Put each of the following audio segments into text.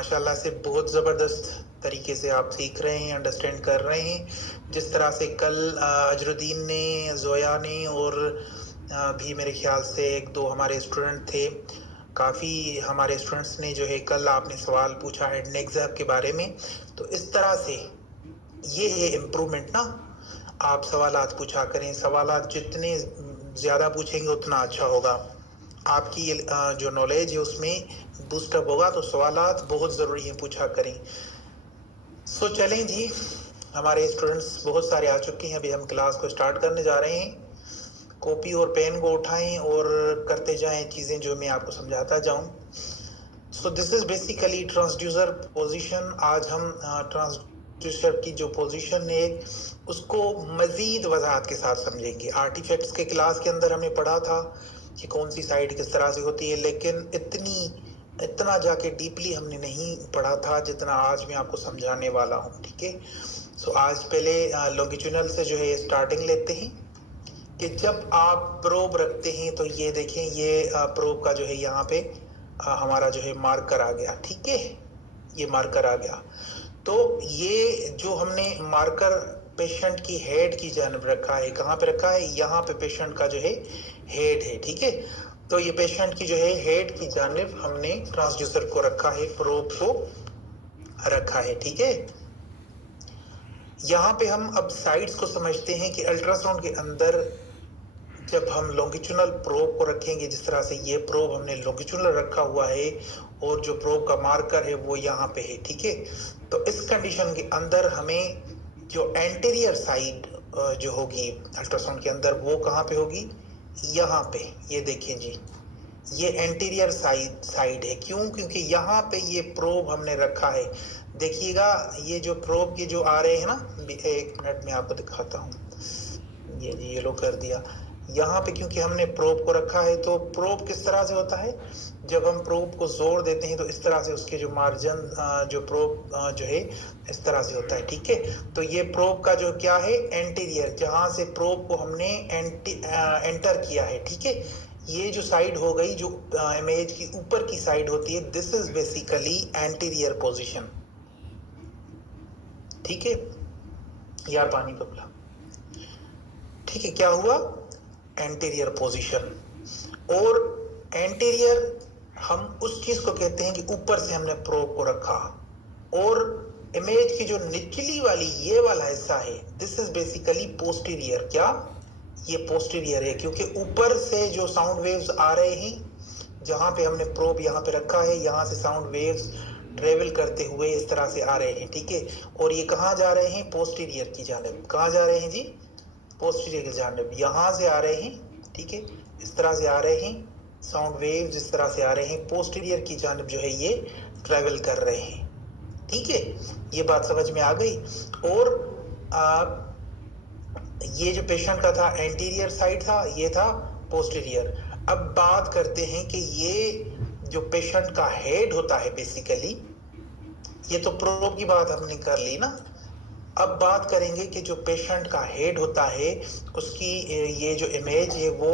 माशाल्लाह से बहुत ज़बरदस्त तरीके से आप सीख रहे हैं, अंडरस्टैंड कर रहे हैं। जिस तरह से कल अजरुद्दीन ने, ज़ोया ने और भी मेरे ख्याल से एक दो हमारे स्टूडेंट थे, काफ़ी हमारे स्टूडेंट्स ने जो है कल आपने सवाल पूछा हेड नेक एग्जाम के बारे में, तो इस तरह से ये है इम्प्रूवमेंट ना। आप सवालात पूछा करें, सवालात जितने ज़्यादा पूछेंगे उतना अच्छा होगा, आपकी जो नॉलेज है उसमें बूस्टअप होगा। तो सवालात बहुत ज़रूरी है, पूछा करें। सो चलें जी, हमारे स्टूडेंट्स बहुत सारे आ चुके हैं, अभी हम क्लास को स्टार्ट करने जा रहे हैं। कॉपी और पेन को उठाएं और करते जाएं चीज़ें जो मैं आपको समझाता जाऊं। So this is basically transducer position. आज हम ट्रांसड्यूसर की जो पोजीशन है उसको मज़ीद वजाहत के साथ समझेंगे। आर्टिफैक्ट्स के क्लास के अंदर हमने पढ़ा था कि कौन सी साइड किस तरह से होती है, लेकिन इतना जाके डीपली हमने नहीं पढ़ा था जितना आज मैं आपको समझाने वाला हूँ। ठीक है, सो आज पहले लॉन्गिट्यूडनल से जो है स्टार्टिंग लेते हैं कि जब आप प्रोब रखते हैं तो ये देखें, ये प्रोब का जो है यहाँ पे हमारा जो है मार्कर आ गया। ठीक है, ये मार्कर आ गया। तो ये जो हमने मार्कर पेशेंट की हेड की जानब रखा है, कहाँ पे रखा है, यहाँ पे पेशेंट का जो है हेड है। ठीक है, तो ये पेशेंट की जो है हेड की जानब हमने ट्रांसड्यूसर को रखा है, प्रोब को रखा है। ठीक है, यहाँ पे हम अब साइड्स को समझते हैं कि अल्ट्रासाउंड के अंदर जब हम लॉन्गिट्यूडनल प्रोब को रखेंगे, जिस तरह से ये प्रोब हमने लॉन्गिट्यूडनल रखा हुआ है और जो प्रोब का मार्कर है वो यहाँ पे है। ठीक है, तो इस कंडीशन के अंदर हमें जो एंटीरियर साइड जो होगी अल्ट्रासाउंड के अंदर, वो कहाँ पे होगी, यहाँ पे। ये देखें जी, ये एंटीरियर साइड है। क्यों? क्योंकि यहाँ पे ये प्रोब हमने रखा है। देखिएगा, ये जो प्रोब के जो आ रहे हैं ना, एक मिनट में आपको दिखाता हूँ। ये येलो कर दिया यहाँ पे, क्योंकि हमने प्रोब को रखा है। तो प्रोब किस तरह से होता है, जब हम प्रोब को जोर देते हैं तो इस तरह से उसके जो मार्जिन जो प्रोब जो है इस तरह से होता है। ठीक है, तो ये प्रोब का जो क्या है, एंटीरियर, जहां से प्रोब को हमने एंटर किया है। ठीक है, ये जो साइड हो गई, जो इमेज की ऊपर की साइड होती है, this is basically anterior position. ठीक है, यार पानी का पिला। ठीक है, क्या हुआ, एंटीरियर पोजीशन। और एंटीरियर हम उस चीज को कहते हैं कि ऊपर से हमने प्रोब को रखा, और इमेज की जो निचली वाली ये वाला हिस्सा है, दिस इज बेसिकली पोस्टीरियर। क्या, ये पोस्टीरियर है, क्योंकि ऊपर से जो साउंड वेव्स आ रहे हैं, जहां पे हमने प्रोब यहाँ पे रखा है, यहाँ से साउंड वेव्स ट्रेवल करते हुए इस तरह से आ रहे हैं। ठीक है, और ये कहाँ जा रहे हैं, पोस्टीरियर की जानब। कहाँ जा रहे हैं जी, पोस्टीरियर की जानब, यहाँ से आ रहे हैं। ठीक है, इस तरह से आ रहे हैं साउंड वेव, जिस तरह से आ रहे हैं पोस्टीरियर की जानब जो है ये ट्रेवल कर रहे हैं। ठीक है, ये बात समझ में आ गई। और ये जो पेशेंट का था एंटीरियर साइड था, ये था पोस्टीरियर। अब बात करते हैं कि ये जो पेशेंट का हेड होता है बेसिकली, ये तो प्रोब की बात हमने कर ली ना। अब बात करेंगे कि जो पेशेंट का हेड होता है उसकी ये जो इमेज है वो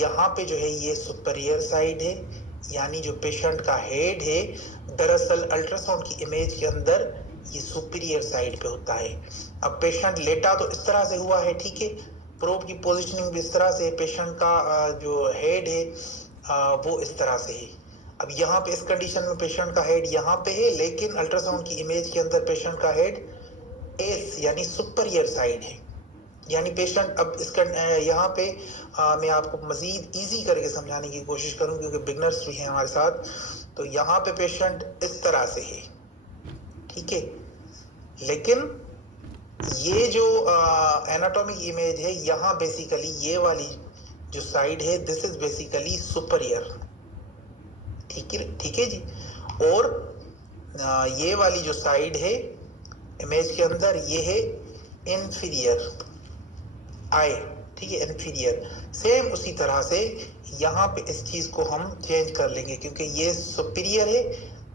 यहाँ पे जो है ये सुपीरियर साइड है, यानी जो पेशेंट का हेड है दरअसल अल्ट्रासाउंड की इमेज के अंदर ये सुपीरियर साइड पे होता है। अब पेशेंट लेटा तो इस तरह से हुआ है। ठीक है, प्रोब की पोजीशनिंग भी इस तरह से, पेशेंट का जो हेड है वो इस तरह से है। अब यहाँ पे इस कंडीशन में पेशेंट का हेड यहाँ पे है, लेकिन अल्ट्रासाउंड की इमेज के अंदर पेशेंट का हेड एस यानी सुपीरियर साइड है। यानी पेशेंट, अब इसका यहाँ पे मैं आपको मजीद इजी करके समझाने की कोशिश करूँ क्योंकि बिगनर्स भी हैं हमारे साथ। तो यहाँ पे पेशेंट इस तरह से है। ठीक है, लेकिन ये जो एनाटॉमिक इमेज है, यहाँ बेसिकली ये वाली जो साइड है, दिस इज बेसिकली सुपीरियर। ठीक है, ठीक है जी। और ये वाली जो साइड है इमेज के अंदर, ये है इंफीरियर आई। ठीक है, इंफीरियर। सेम उसी तरह से यहाँ पे इस चीज को हम चेंज कर लेंगे, क्योंकि ये सुपीरियर है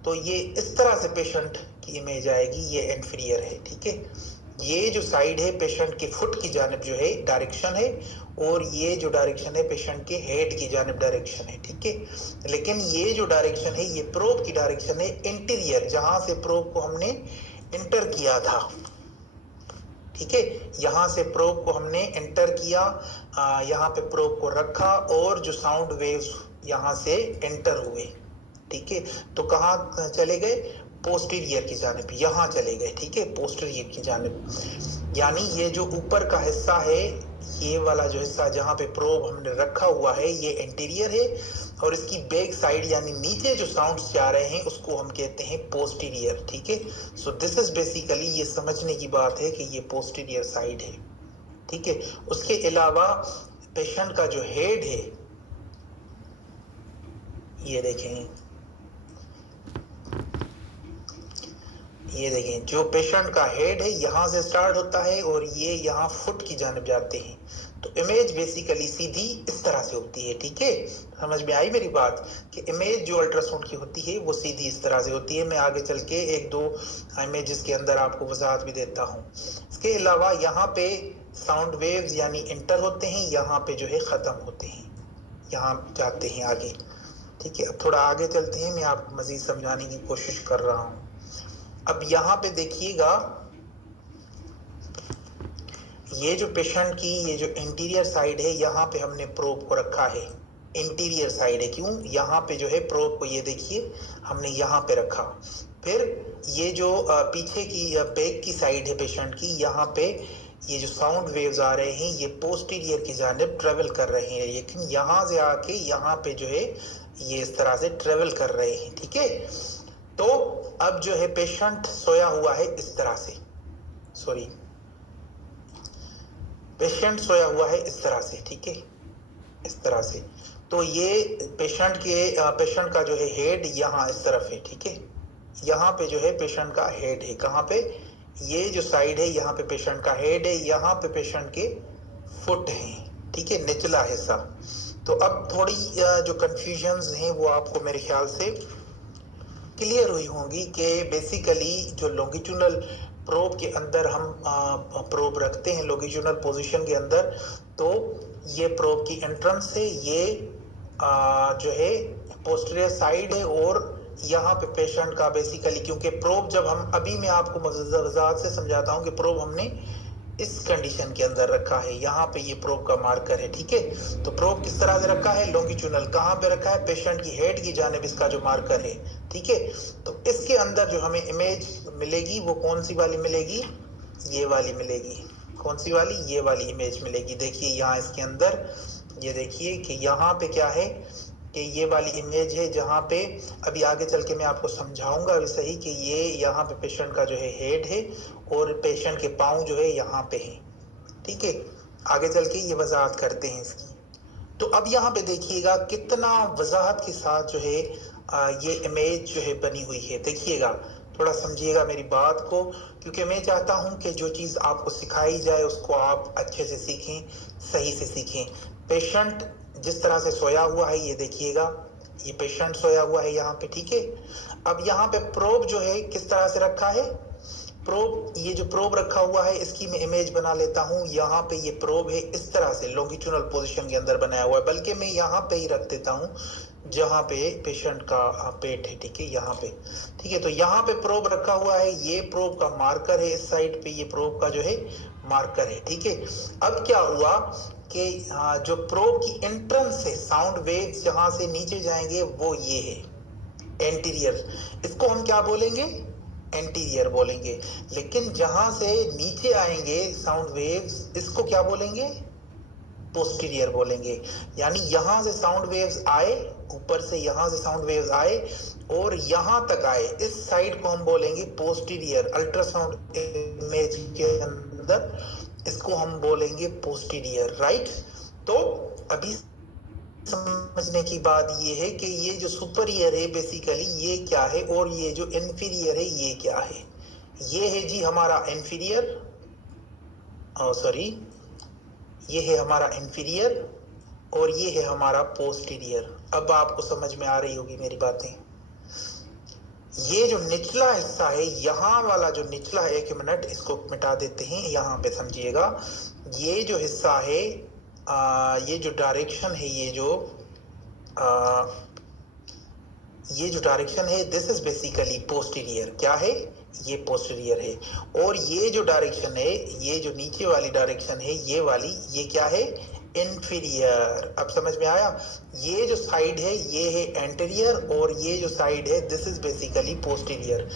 तो ये इस तरह से पेशेंट की इमेज आएगी, ये इंफीरियर है। ठीक है, ये जो साइड है पेशेंट के फुट की जानिब जो है डायरेक्शन है, और ये जो डायरेक्शन है पेशेंट के हेड की जानिब डायरेक्शन है, ठीक है। लेकिन ये जो डायरेक्शन है ये प्रोब की डायरेक्शन है इंटीरियर, जहां से प्रोब को हमने इंटर किया था, ठीक है। यहां से प्रोब को हमने एंटर किया, यहाँ पे प्रोब को रखा और जो साउंड वेव्स यहां से एंटर हुए, ठीक है। तो कहाँ चले गए? पोस्टीरियर की जानिब, यहाँ चले गए, ठीक है, पोस्टीरियर की जानिब। यानी ये जो ऊपर का हिस्सा है, ये वाला जो हिस्सा जहाँ पे प्रोब हमने रखा हुआ है ये इंटीरियर है, और इसकी बैक साइड यानी नीचे जो साउंड्स जा रहे हैं उसको हम कहते हैं पोस्टीरियर, ठीक है। सो दिस इज बेसिकली, ये समझने की बात है कि ये पोस्टीरियर साइड है, ठीक है। उसके अलावा पेशेंट का जो हेड है, ये देखें, ये देखें, जो पेशेंट का हेड है यहाँ से स्टार्ट होता है और ये यहाँ फुट की जानिब जाते हैं। तो इमेज बेसिकली सीधी इस तरह से होती है, ठीक है। समझ में आई मेरी बात कि इमेज जो अल्ट्रासाउंड की होती है वो सीधी इस तरह से होती है। मैं आगे चल के एक दो इमेजेस के अंदर आपको वजाहत भी देता हूँ। इसके अलावा यहाँ पे साउंड वेव्स यानी इंटर होते हैं, यहाँ पे जो है ख़त्म होते हैं, यहाँ जाते हैं आगे, ठीक है। अब थोड़ा आगे चलते हैं, मैं आपको मज़ीद समझाने की कोशिश कर रहा हूँ। अब यहाँ पे देखिएगा, ये जो पेशेंट की ये जो इंटीरियर साइड है यहाँ पे हमने प्रोब को रखा है, इंटीरियर साइड है, क्यों? यहाँ पे जो है प्रोब को, ये देखिए, हमने यहाँ पे रखा। फिर ये जो पीछे की बैक की साइड है पेशेंट की, यहाँ पे ये जो साउंड वेव्स आ रहे हैं ये पोस्टीरियर की जानिब ट्रेवल कर रहे हैं, लेकिन यहाँ से आके यहाँ पे जो है ये इस तरह से ट्रेवल कर रहे हैं, ठीक है। तो अब जो है पेशेंट सोया हुआ है इस तरह से, सॉरी, पेशेंट सोया हुआ है इस तरह से, ठीक है, इस तरह से। तो ये पेशेंट का जो है हेड यहाँ इस तरफ है, ठीक है। यहाँ पे जो है पेशेंट का हेड है, कहाँ पे? ये जो साइड है यहाँ पे पेशेंट का हेड है, यहाँ पे पेशेंट के फुट हैं, ठीक है, निचला हिस्सा। तो अब थोड़ी जो कंफ्यूजन्स हैं वो आपको मेरे ख्याल से क्लियर हुई होंगी कि बेसिकली जो लॉन्गिट्यूडनल प्रोब के अंदर हम प्रोब रखते हैं लॉन्गिट्यूडनल पोजीशन के अंदर, तो ये प्रोब की एंट्रेंस है, ये जो है पोस्टीरियर साइड है, और यहाँ पे पेशेंट का बेसिकली, क्योंकि प्रोब जब हम, अभी मैं आपको वजाहत से समझाता हूँ कि प्रोब हमने इस कंडीशन के अंदर रखा है, यहाँ पे ये प्रोब का मार्कर है, ठीक है। तो प्रोब किस तरह से रखा है? लॉन्गिट्यूडनल। कहाँ पे रखा है? पेशेंट की हेड की जानिब इसका जो मार्कर है, ठीक है। तो इसके अंदर जो हमें इमेज मिलेगी वो कौन सी वाली मिलेगी? ये वाली मिलेगी। कौन सी वाली? ये वाली इमेज मिलेगी। देखिए यहाँ इसके अंदर, ये देखिए कि यहाँ पे क्या है कि ये वाली इमेज है, जहाँ पे अभी आगे चल के मैं आपको समझाऊंगा अभी सही कि ये यहाँ पे पेशेंट का जो है हेड है और पेशेंट के पाँव जो है यहाँ पे है, ठीक है। आगे चल के ये वजाहत करते हैं इसकी। तो अब यहाँ पे देखिएगा कितना वजाहत के साथ जो है ये इमेज जो है बनी हुई है। देखिएगा, थोड़ा समझिएगा मेरी बात को, क्योंकि मैं चाहता हूँ कि जो चीज़ आपको सिखाई जाए उसको आप अच्छे से सीखें, सही से सीखें। पेशेंट जिस तरह से सोया हुआ है, ये देखिएगा, ये पेशेंट सोया हुआ है यहाँ पे, ठीक है। अब यहाँ पे प्रोब जो है किस तरह से रखा है? प्रोब, ये जो प्रोब रखा हुआ है इसकी मैं इमेज बना लेता हूँ। यहाँ पे ये प्रोब है इस तरह से लॉन्गिट्यूडनल पोजीशन के अंदर बनाया हुआ है, बल्कि मैं यहाँ पे ही रख देता हूँ जहाँ पे पेशेंट का पेट है, ठीक है, यहाँ पे, ठीक है। तो यहाँ पे प्रोब रखा हुआ है, ये प्रोब का मार्कर है, इस साइड पे ये प्रोब का जो है मार्कर है, ठीक है। अब क्या हुआ कि जो प्रोब की एंट्रेंस है, साउंड वेव्स जहाँ से नीचे जाएंगे वो ये है एंटीरियर, इसको हम क्या बोलेंगे? एंटीरियर बोलेंगे। लेकिन जहां से नीचे आएंगे साउंड वेव्स, इसको क्या बोलेंगे? पोस्टीरियर बोलेंगे। यानी यहां से साउंड वेव्स आए, ऊपर से यहां से साउंड वेव्स आए और यहां तक आए, इस साइड को हम बोलेंगे पोस्टीरियर। अल्ट्रासाउंड इमेज के अंदर इसको हम बोलेंगे पोस्टीरियर, राइट। तो अभी समझने की बात ये है कि ये जो सुपरियर है बेसिकली ये क्या है, और ये जो इन्फीरियर है ये क्या है? ये है जी हमारा इन्फीरियर, सॉरी, ये है हमारा इन्फीरियर और ये है हमारा पोस्टीरियर। अब आपको समझ में आ रही होगी मेरी बातें। ये जो निचला हिस्सा है, यहाँ वाला जो निचला है, 1 मिनट इसको मिटा देते हैं, यहाँ पे समझिएगा। ये जो हिस्सा है, ये जो डायरेक्शन है, ये जो डायरेक्शन है, दिस इज बेसिकली पोस्टीरियर। क्या है? ये पोस्टीरियर है। और ये जो डायरेक्शन है, ये जो नीचे वाली डायरेक्शन है, ये वाली, ये क्या है? इंफीरियर। अब समझ में आया? ये जो साइड है, ये है एंटीरियर, और ये जो साइड है, this is basically posterior.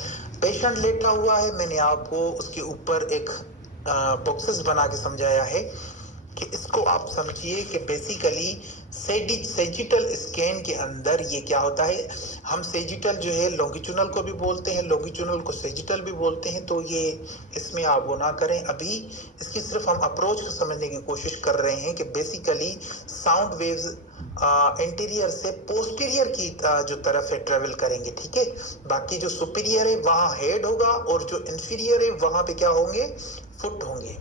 Patient लेटा हुआ है, मैंने आपको उसके ऊपर एक बॉक्सेस बना के समझाया है कि इसको आप समझिए कि बेसिकली सेजिटल स्कैन के अंदर ये क्या होता है। हम सेजिटल जो है लॉन्गिट्यूनल को भी बोलते हैं, लॉन्गिट्यूनल को सेजिटल भी बोलते हैं, तो ये इसमें आप वो ना करें। अभी इसकी सिर्फ हम अप्रोच को समझने की कोशिश कर रहे हैं कि बेसिकली साउंड वेव्स इंटीरियर से पोस्टीरियर की जो तरफ है ट्रेवल करेंगे, ठीक है। बाकी जो सुपीरियर है वहाँ हेड होगा, और जो इंफीरियर है वहाँ पे क्या होंगे? फुट होंगे,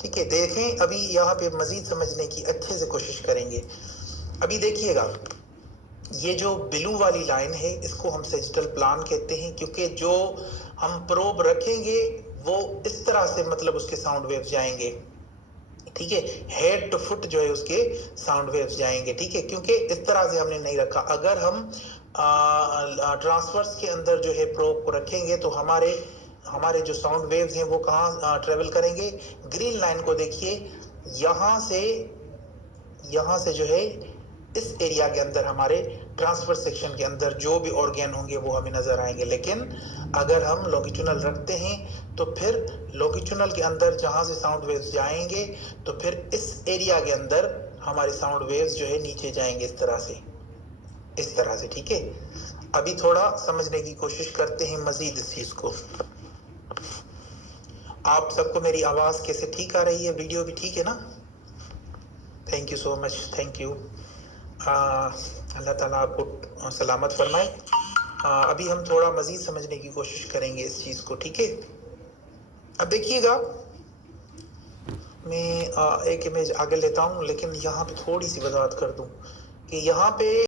ठीक है। देखें, अभी यहाँ पे मजीद समझने की अच्छे से कोशिश करेंगे। अभी देखिएगा, ये जो ब्लू वाली लाइन है, इसको हम सेजिटल प्लान कहते हैं, क्योंकि जो हम प्रोब रखेंगे वो इस तरह से, मतलब उसके साउंड वेव्स जाएंगे, ठीक है। हेड टू फुट जो है उसके साउंड वेव्स जाएंगे, ठीक है, क्योंकि इस तरह से हमने नहीं रखा। अगर हम ट्रांसवर्स के अंदर जो है प्रोब को रखेंगे तो हमारे जो साउंड वेव्स हैं वो कहाँ ट्रेवल करेंगे? ग्रीन लाइन को देखिए, यहाँ से जो है इस एरिया के अंदर, हमारे ट्रांसफर सेक्शन के अंदर जो भी ऑर्गेन होंगे वो हमें नजर आएंगे। लेकिन अगर हम लॉन्गिट्यूनल रखते हैं तो फिर लॉन्गिट्यूनल के अंदर जहाँ से साउंड वेव्स जाएंगे, तो फिर इस एरिया के अंदर हमारे साउंड वेव्स जो है नीचे जाएंगे, इस तरह से, ठीक है। अभी थोड़ा समझने की कोशिश करते हैं मजीद इस चीज को। आप सबको मेरी आवाज कैसे ठीक आ रही है? वीडियो भी ठीक है ना? Thank you so much, thank you. अल्लाह ताला आपको सलामत फरमाए। अभी हम थोड़ा मजीद समझने की कोशिश करेंगे इस चीज को, ठीक है। अब देखिएगा, मैं एक इमेज आगे लेता हूं, लेकिन यहाँ पे थोड़ी सी वजाहत कर दूं कि यहाँ पे